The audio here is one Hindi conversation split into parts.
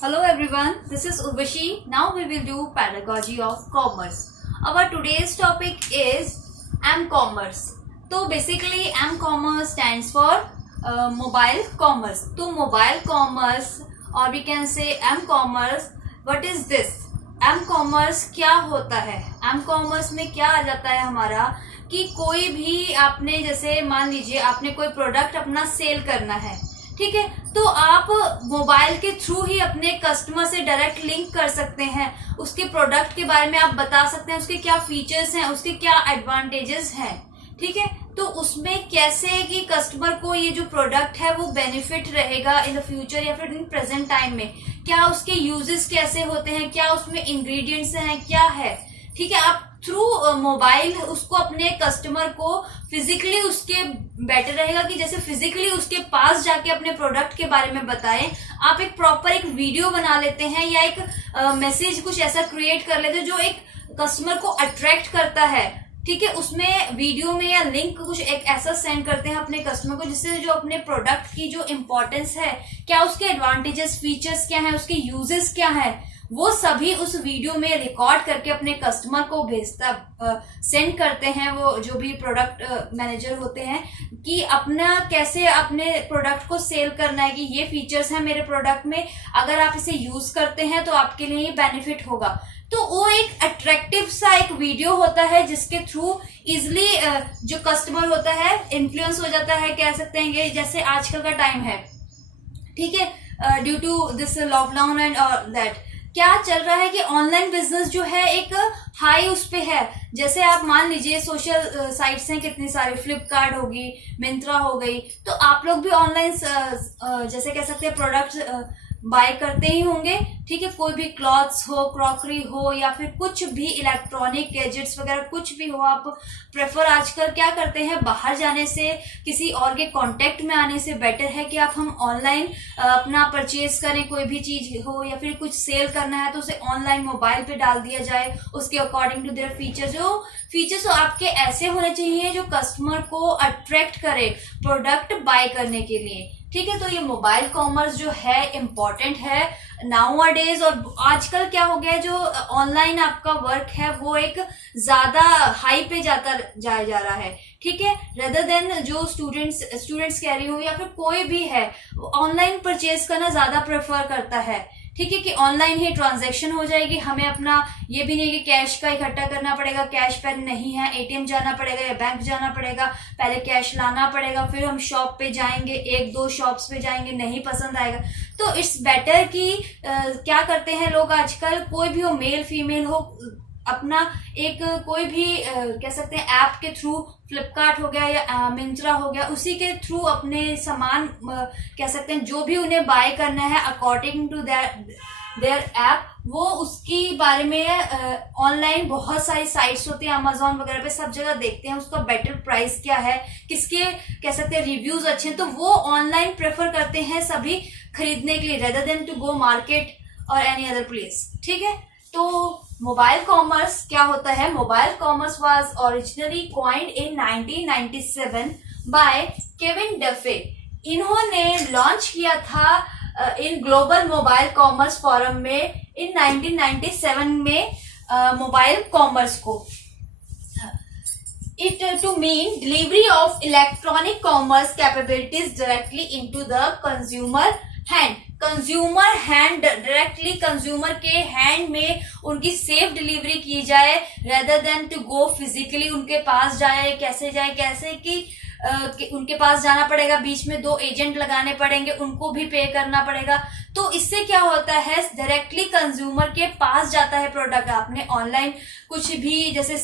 Hello everyone, this is Urvashi. Now we will do pedagogy of commerce. Our today's topic is M-commerce. तो basically M-commerce stands for mobile commerce. तो mobile commerce or we can say M-commerce. What is this? M-commerce क्या होता है? M-commerce में क्या आ जाता है हमारा कि कोई भी आपने जैसे मान लीजिए आपने कोई प्रोडक्ट अपना सेल करना है, ठीक है, तो आप मोबाइल के थ्रू ही अपने कस्टमर से डायरेक्ट लिंक कर सकते हैं। उसके प्रोडक्ट के बारे में आप बता सकते हैं, उसके क्या फीचर्स हैं, उसके क्या एडवांटेजेस हैं, ठीक है। तो उसमें कैसे कि कस्टमर को ये जो प्रोडक्ट है वो बेनिफिट रहेगा इन द फ्यूचर या फिर इन प्रेजेंट टाइम में, क्या उसके यूजेस कैसे होते हैं, क्या उसमें इंग्रेडिएंट्स हैं, क्या है, ठीक है। आप थ्रू मोबाइल उसको अपने कस्टमर को फिजिकली उसके बेटर रहेगा कि जैसे फिजिकली उसके पास जाके अपने प्रोडक्ट के बारे में बताएं। आप एक प्रॉपर एक वीडियो बना लेते हैं या एक मैसेज कुछ ऐसा क्रिएट कर लेते हैं जो एक कस्टमर को अट्रैक्ट करता है, ठीक है। उसमें वीडियो में या लिंक कुछ एक ऐसा सेंड करते हैं अपने कस्टमर को जिससे जो अपने प्रोडक्ट की जो इम्पोर्टेंस है, क्या उसके एडवांटेजेस फीचर्स क्या है, उसके यूजेस क्या है, वो सभी उस वीडियो में रिकॉर्ड करके अपने कस्टमर को भेजता सेंड करते हैं वो जो भी प्रोडक्ट मैनेजर होते हैं कि अपना कैसे अपने प्रोडक्ट को सेल करना है कि ये फीचर्स हैं मेरे प्रोडक्ट में, अगर आप इसे यूज करते हैं तो आपके लिए ये बेनिफिट होगा। तो वो एक अट्रैक्टिव सा एक वीडियो होता है जिसके थ्रू इजिली जो कस्टमर होता है इन्फ्लुएंस हो जाता है, कह सकते हैं कि जैसे आजकल का टाइम है, ठीक है, due to this lockdown and that क्या चल रहा है कि ऑनलाइन बिजनेस जो है एक हाई उस पे है। जैसे आप मान लीजिए सोशल साइट्स हैं कितनी सारी, फ्लिपकार्ट होगी, मिंत्रा हो गई, तो आप लोग भी ऑनलाइन जैसे कह सकते हैं प्रोडक्ट बाय करते ही होंगे, ठीक है। कोई भी क्लॉथ्स हो, क्रॉकरी हो या फिर कुछ भी इलेक्ट्रॉनिक गैजेट्स वगैरह कुछ भी हो, आप प्रेफर आजकल क्या करते हैं, बाहर जाने से किसी और के कांटेक्ट में आने से बेटर है कि आप हम ऑनलाइन अपना परचेज करें। कोई भी चीज हो या फिर कुछ सेल करना है तो उसे ऑनलाइन मोबाइल पे डाल दिया जाए, उसके अकॉर्डिंग टू देयर फीचर्स। जो फीचर्स आपके ऐसे होने चाहिए जो कस्टमर को अट्रैक्ट करे प्रोडक्ट बाय करने के लिए, ठीक है। तो ये मोबाइल कॉमर्स जो है इम्पोर्टेंट है नाउ अ डेज। और आजकल क्या हो गया है, जो ऑनलाइन आपका वर्क है वो एक ज्यादा हाई पे जाया जा रहा है, ठीक है, रेदर देन जो स्टूडेंट्स कह रही हूँ या फिर कोई भी है ऑनलाइन परचेज करना ज्यादा प्रेफर करता है, ठीक है, कि ऑनलाइन ही ट्रांजैक्शन हो जाएगी। हमें अपना ये भी नहीं कि कैश का इकट्ठा करना पड़ेगा, कैश पेन नहीं है, एटीएम जाना पड़ेगा या बैंक जाना पड़ेगा, पहले कैश लाना पड़ेगा, फिर हम शॉप पे जाएंगे, एक दो शॉप्स पे जाएंगे, नहीं पसंद आएगा। तो इट्स बेटर कि क्या करते हैं लोग आजकल, कोई भी हो, मेल फीमेल हो, अपना एक कोई भी कह सकते हैं ऐप के थ्रू, फ्लिपकार्ट हो गया या मिंत्रा हो गया, उसी के थ्रू अपने सामान कह सकते हैं जो भी उन्हें बाय करना है अकॉर्डिंग टू देयर ऐप, वो उसकी बारे में ऑनलाइन बहुत सारी साइट्स होती हैं, अमेजोन वगैरह पे सब जगह देखते हैं उसका बेटर प्राइस क्या है, किसके कह सकते हैं रिव्यूज अच्छे हैं, तो वो ऑनलाइन प्रेफर करते हैं सभी खरीदने के लिए rather than to go market और एनी अदर प्लेस, ठीक है। तो मोबाइल कॉमर्स क्या होता है, mobile commerce was originally coined in 1997 by Kevin Duffey. इन्होंने लॉन्च किया था in global mobile commerce forum में इन 1997 में मोबाइल कॉमर्स को it to mean delivery of electronic commerce capabilities directly into the consumer hand। Consumer hand, directly consumer के हैंड में उनकी सेफ डिलीवरी की जाए rather than to go physically उनके पास जाए। कैसे जाए, कैसे कि उनके पास जाना पड़ेगा, बीच में दो एजेंट लगाने पड़ेंगे, उनको भी पे करना पड़ेगा। तो इससे क्या होता है, डायरेक्टली कंज्यूमर के पास जाता है प्रोडक्ट। आपने ऑनलाइन कुछ भी जैसे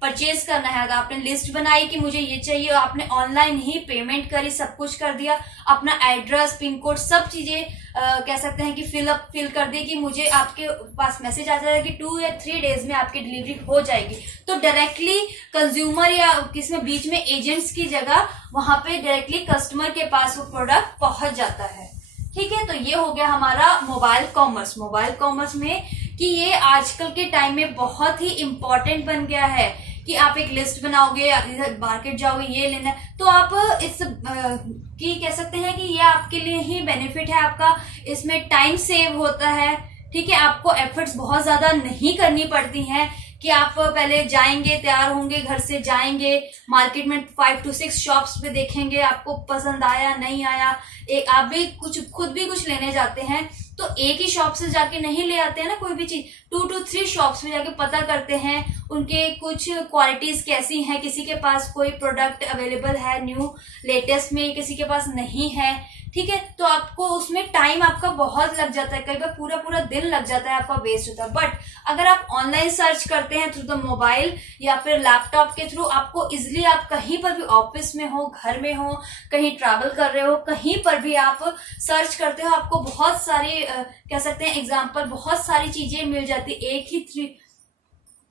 परचेज करना है, अगर आपने लिस्ट बनाई कि मुझे ये चाहिए, आपने ऑनलाइन ही पेमेंट करी, सब कुछ कर दिया, अपना एड्रेस, पिन कोड, सब चीजें कह सकते हैं कि फिल कर दी कि मुझे आपके पास मैसेज आ जाएगा कि 2 या 3 डेज में आपकी डिलीवरी हो जाएगी। तो डायरेक्टली कंज्यूमर या किसमें बीच में एजेंट्स की जगह वहां पे डायरेक्टली कस्टमर के पास वो प्रोडक्ट पहुंच जाता है, ठीक है। तो ये हो गया हमारा मोबाइल कॉमर्स। मोबाइल कॉमर्स में कि ये आजकल के टाइम में बहुत ही इम्पोर्टेंट बन गया है कि आप एक लिस्ट बनाओगे, इधर मार्केट जाओगे, ये लेना है, तो आप इस की कह सकते हैं कि ये आपके लिए ही बेनिफिट है आपका। इसमें टाइम सेव होता है, ठीक है। आपको एफर्ट्स बहुत ज्यादा नहीं करनी पड़ती हैं कि आप पहले जाएंगे, तैयार होंगे, घर से जाएंगे, मार्केट में 5 to 6 शॉप्स पे देखेंगे, आपको पसंद आया नहीं आया, एक आप भी खुद भी कुछ लेने जाते हैं तो एक ही शॉप से जाके नहीं ले आते हैं ना कोई भी चीज, 2 to 3 शॉप्स में जाके पता करते हैं उनके कुछ क्वालिटीज कैसी हैं, किसी के पास कोई प्रोडक्ट अवेलेबल है न्यू लेटेस्ट में, किसी के पास नहीं है, ठीक है। तो आपको उसमें टाइम आपका बहुत लग जाता है, कई बार पूरा पूरा दिन लग जाता है आपका, वेस्ट होता है। बट अगर आप ऑनलाइन सर्च करते हैं थ्रू द मोबाइल या फिर लैपटॉप के थ्रू, आपको इजिली, आप कहीं पर भी, ऑफिस में हो, घर में हो, कहीं ट्रैवल कर रहे हो, कहीं पर भी आप सर्च करते हो, आपको बहुत सारी कह सकते हैं एग्जाम्पल, बहुत सारी चीजें मिल जाती है एक ही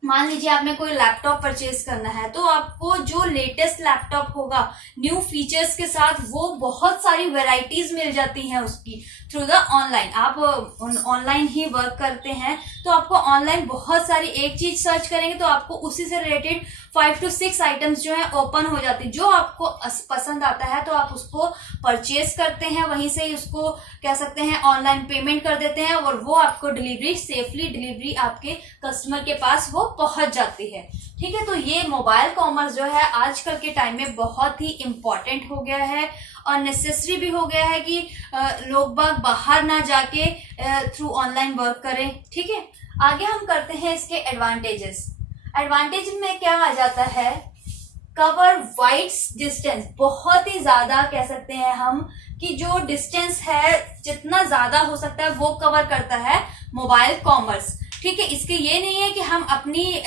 मान लीजिए आपने कोई लैपटॉप परचेज करना है तो आपको जो लेटेस्ट लैपटॉप होगा न्यू फीचर्स के साथ, वो बहुत सारी वैरायटीज मिल जाती हैं उसकी थ्रू द ऑनलाइन। आप ऑनलाइन ही वर्क करते हैं तो आपको ऑनलाइन बहुत सारी, एक चीज सर्च करेंगे तो आपको उसी से रिलेटेड 5 to 6 आइटम्स जो है ओपन हो जाती है। जो आपको पसंद आता है तो आप उसको परचेज करते हैं, वहीं से ही उसको कह सकते हैं ऑनलाइन पेमेंट कर देते हैं और वो आपको डिलीवरी, सेफली डिलीवरी आपके कस्टमर के पास वो पहुंच जाती है, ठीक है। तो ये मोबाइल कॉमर्स जो है आजकल के टाइम में बहुत ही इम्पोर्टेंट हो गया है और नेसेसरी भी हो गया है कि लोग बाहर ना जाके थ्रू ऑनलाइन वर्क करें, ठीक है। आगे हम करते हैं इसके एडवांटेजेस। एडवांटेज में क्या आ जाता है, कवर वाइड डिस्टेंस, बहुत ही ज्यादा कह सकते हैं हम कि जो डिस्टेंस है जितना ज्यादा हो सकता है वो कवर करता है मोबाइल कॉमर्स, ठीक है। इसके ये नहीं है कि हम अपनी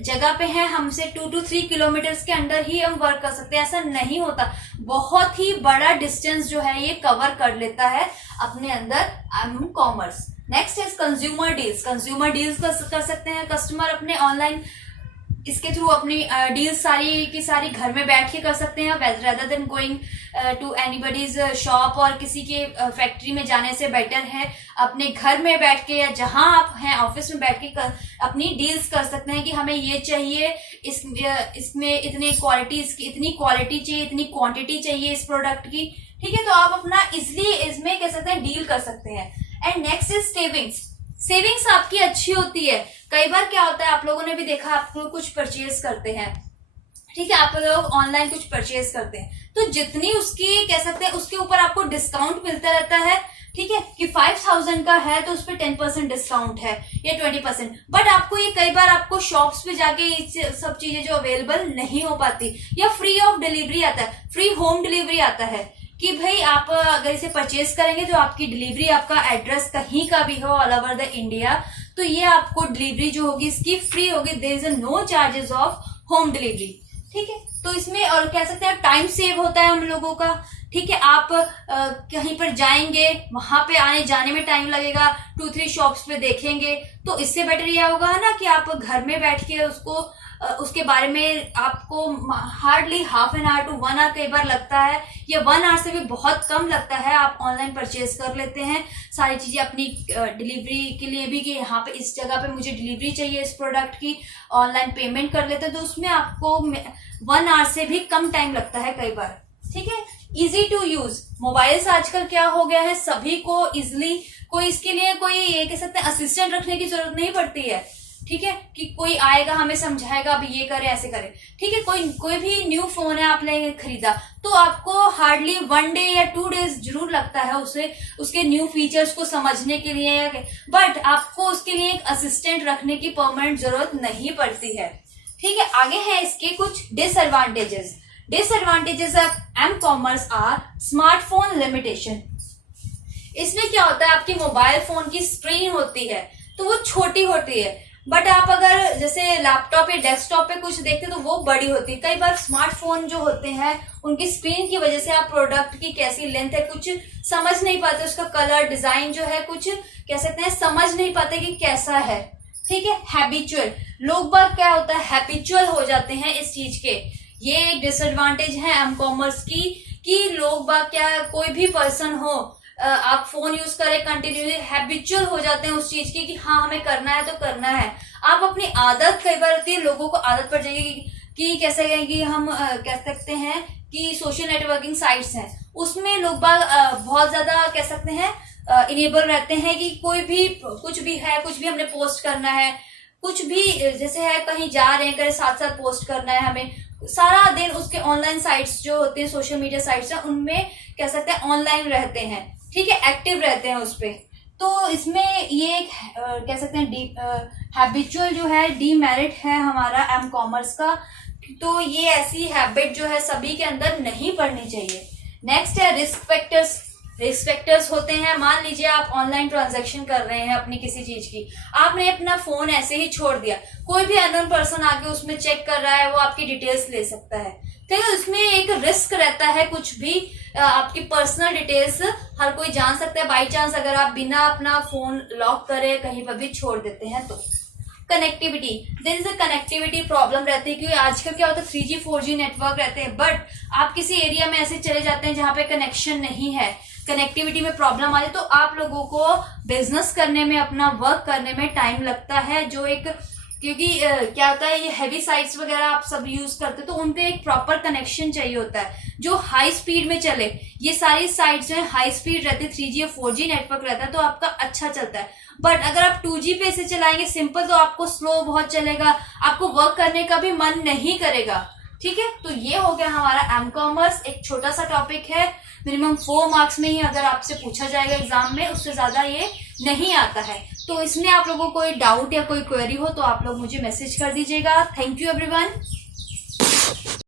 जगह पे हैं, हमसे 2 to 3 किलोमीटर्स के अंदर ही हम वर्क कर सकते हैं, ऐसा नहीं होता। बहुत ही बड़ा डिस्टेंस जो है ये कवर कर लेता है अपने अंदर commerce. Next is consumer deals. Consumer deals कर सकते हैं कस्टमर अपने ऑनलाइन, इसके थ्रू अपनी डील्स सारी की सारी घर में बैठ के कर सकते हैं, rather than going to anybody's shop और किसी के फैक्ट्री में जाने से बेटर है अपने घर में बैठ के या जहां आप हैं ऑफिस में बैठ के अपनी डील्स कर सकते हैं कि हमें ये चाहिए, इसमें इतनी क्वालिटी, इसकी इतनी क्वालिटी चाहिए, इतनी क्वांटिटी चाहिए इस प्रोडक्ट की, ठीक है। तो आप अपना इसलिए इसमें कह सकते हैं डील कर सकते हैं। And next is savings. Savings आपकी अच्छी होती है। कई बार क्या होता है, आप लोगों ने भी देखा, आप लोग कुछ परचेज करते हैं, ठीक है, आप लोग ऑनलाइन कुछ परचेज करते हैं तो जितनी उसकी कह सकते हैं उसके ऊपर आपको डिस्काउंट मिलता रहता है, ठीक है, कि 5000 का है तो उस पर 10% डिस्काउंट है या 20%। बट आपको ये कई बार आपको शॉप्स पे जाके सब चीजें जो अवेलेबल नहीं हो पाती, या फ्री ऑफ डिलीवरी आता है, फ्री होम डिलीवरी आता है कि भाई आप अगर इसे परचेज करेंगे तो आपकी डिलीवरी, आपका एड्रेस कहीं का भी हो ऑल ओवर द इंडिया, तो ये आपको डिलीवरी जो होगी इसकी फ्री होगी, there is no charges of home delivery, ठीक है। तो इसमें और कह सकते हैं टाइम सेव होता है हम लोगों का, ठीक है। आप कहीं पर जाएंगे, वहां पे आने जाने में टाइम लगेगा, 2-3 शॉप्स पे देखेंगे, तो इससे बेटर यह होगा ना कि आप घर में बैठ के उसके बारे में आपको hardly half an hour to 1 hour कई बार लगता है, या 1 आवर से भी बहुत कम लगता है, आप ऑनलाइन परचेज कर लेते हैं सारी चीजें अपनी डिलीवरी के लिए भी कि यहाँ पे इस जगह पे मुझे डिलीवरी चाहिए इस प्रोडक्ट की, ऑनलाइन पेमेंट कर लेते हैं, तो उसमें आपको 1 आवर से भी कम टाइम लगता है कई बार, ठीक है। Easy to use. मोबाइल्स आजकल क्या हो गया है, सभी को इजिली, कोई इसके लिए कोई ये कह सकते हैं असिस्टेंट रखने की जरूरत नहीं पड़ती है, ठीक है, कि कोई आएगा हमें समझाएगा अभी ये करे ऐसे करे, ठीक है। कोई भी न्यू फोन है आपने खरीदा तो आपको हार्डली 1 डे या 2 डेज जरूर लगता है उसे उसके न्यू फीचर्स को समझने के लिए, बट आपको उसके लिए एक असिस्टेंट रखने की परमानेंट जरूरत नहीं पड़ती है, ठीक है। आगे है इसके कुछ disadvantages. Disadvantages of M commerce are smartphone limitation. इसमें क्या होता है, आपकी मोबाइल फोन की स्क्रीन होती है तो वो छोटी होती है, बट आप अगर जैसे लैपटॉप या डेस्कटॉप पे कुछ देखते हैं तो वो बड़ी होती है। कई बार स्मार्टफोन जो होते हैं उनकी स्क्रीन की वजह से आप प्रोडक्ट की कैसी लेंथ है कुछ समझ नहीं पाते, उसका कलर डिजाइन जो है कुछ कह सकते हैं समझ नहीं पाते कि कैसा है, ठीक है। हैबिचुअल, लोग बाग क्या होता है हैबिचुअल हो जाते हैं इस चीज के, ये एक डिसएडवांटेज है एम कॉमर्स की कि लोग बाग क्या, कोई भी पर्सन हो, आप फोन यूज करें कंटिन्यूसली, हैबिचुअल हो जाते हैं उस चीज की कि हाँ हमें करना है तो करना है। आप अपनी आदत, कई बार होती है लोगों को आदत पड़ जाएगी कि कि कैसे हैं कि हम कह सकते हैं कि सोशल नेटवर्किंग साइट्स हैं, उसमें लोग बाग बहुत ज्यादा कह सकते हैं इनेबल रहते हैं कि कोई भी कुछ भी है, कुछ भी हमने पोस्ट करना है, कुछ भी जैसे है कहीं जा रहे हैं करे साथ साथ पोस्ट करना है हमें, सारा दिन उसके ऑनलाइन साइट्स जो होते हैं सोशल मीडिया साइट्स हैं उनमें कह सकते हैं ऑनलाइन रहते हैं, ठीक है, एक्टिव रहते हैं उस पे। तो इसमें ये एक कह सकते हैं हैबिचुअल जो है डीमेरिट है हमारा एम कॉमर्स का। तो ये ऐसी हैबिट जो है सभी के अंदर नहीं पड़नी चाहिए। नेक्स्ट है रिस्क फैक्टर्स। रिस्क फैक्टर्स होते हैं, मान लीजिए आप ऑनलाइन ट्रांजैक्शन कर रहे हैं अपनी किसी चीज की, आपने अपना फोन ऐसे ही छोड़ दिया, कोई भी अननोन पर्सन आके उसमें चेक कर रहा है, वो आपकी डिटेल्स ले सकता है, ठीक है। उसमें एक रिस्क रहता है, कुछ भी आपकी पर्सनल डिटेल्स हर कोई जान सकता है। बाई चांस अगर आप बिना अपना फोन लॉक करे कहीं पर भी छोड़ देते हैं तो। Connectivity, there is a connectivity problem रहती है, क्योंकि आजकल क्या होता है 3G 4G नेटवर्क रहते हैं, बट आप किसी एरिया में ऐसे चले जाते हैं जहां पे कनेक्शन नहीं है, कनेक्टिविटी में प्रॉब्लम आ रही है, तो आप लोगों को बिजनेस करने में, अपना वर्क करने में टाइम लगता है। जो एक क्योंकि क्या होता है ये हैवी साइट्स वगैरह आप सब यूज करते तो उनपे एक प्रॉपर कनेक्शन चाहिए होता है जो हाई स्पीड में चले। ये सारी साइट्स में हाई स्पीड रहती है, 3G या 4G नेटवर्क रहता है तो आपका अच्छा चलता है। बट अगर आप 2G पे से चलाएंगे सिंपल तो आपको स्लो बहुत चलेगा, आपको वर्क करने का भी मन नहीं करेगा, ठीक है। तो ये हो गया हमारा एम कॉमर्स, एक छोटा सा टॉपिक है, मिनिमम 4 मार्क्स में ही अगर आपसे पूछा जाएगा एग्जाम में, उससे ज्यादा ये नहीं आता है। तो इसमें आप लोगों को कोई डाउट या कोई क्वेरी हो तो आप लोग मुझे मैसेज कर दीजिएगा। Thank you everyone.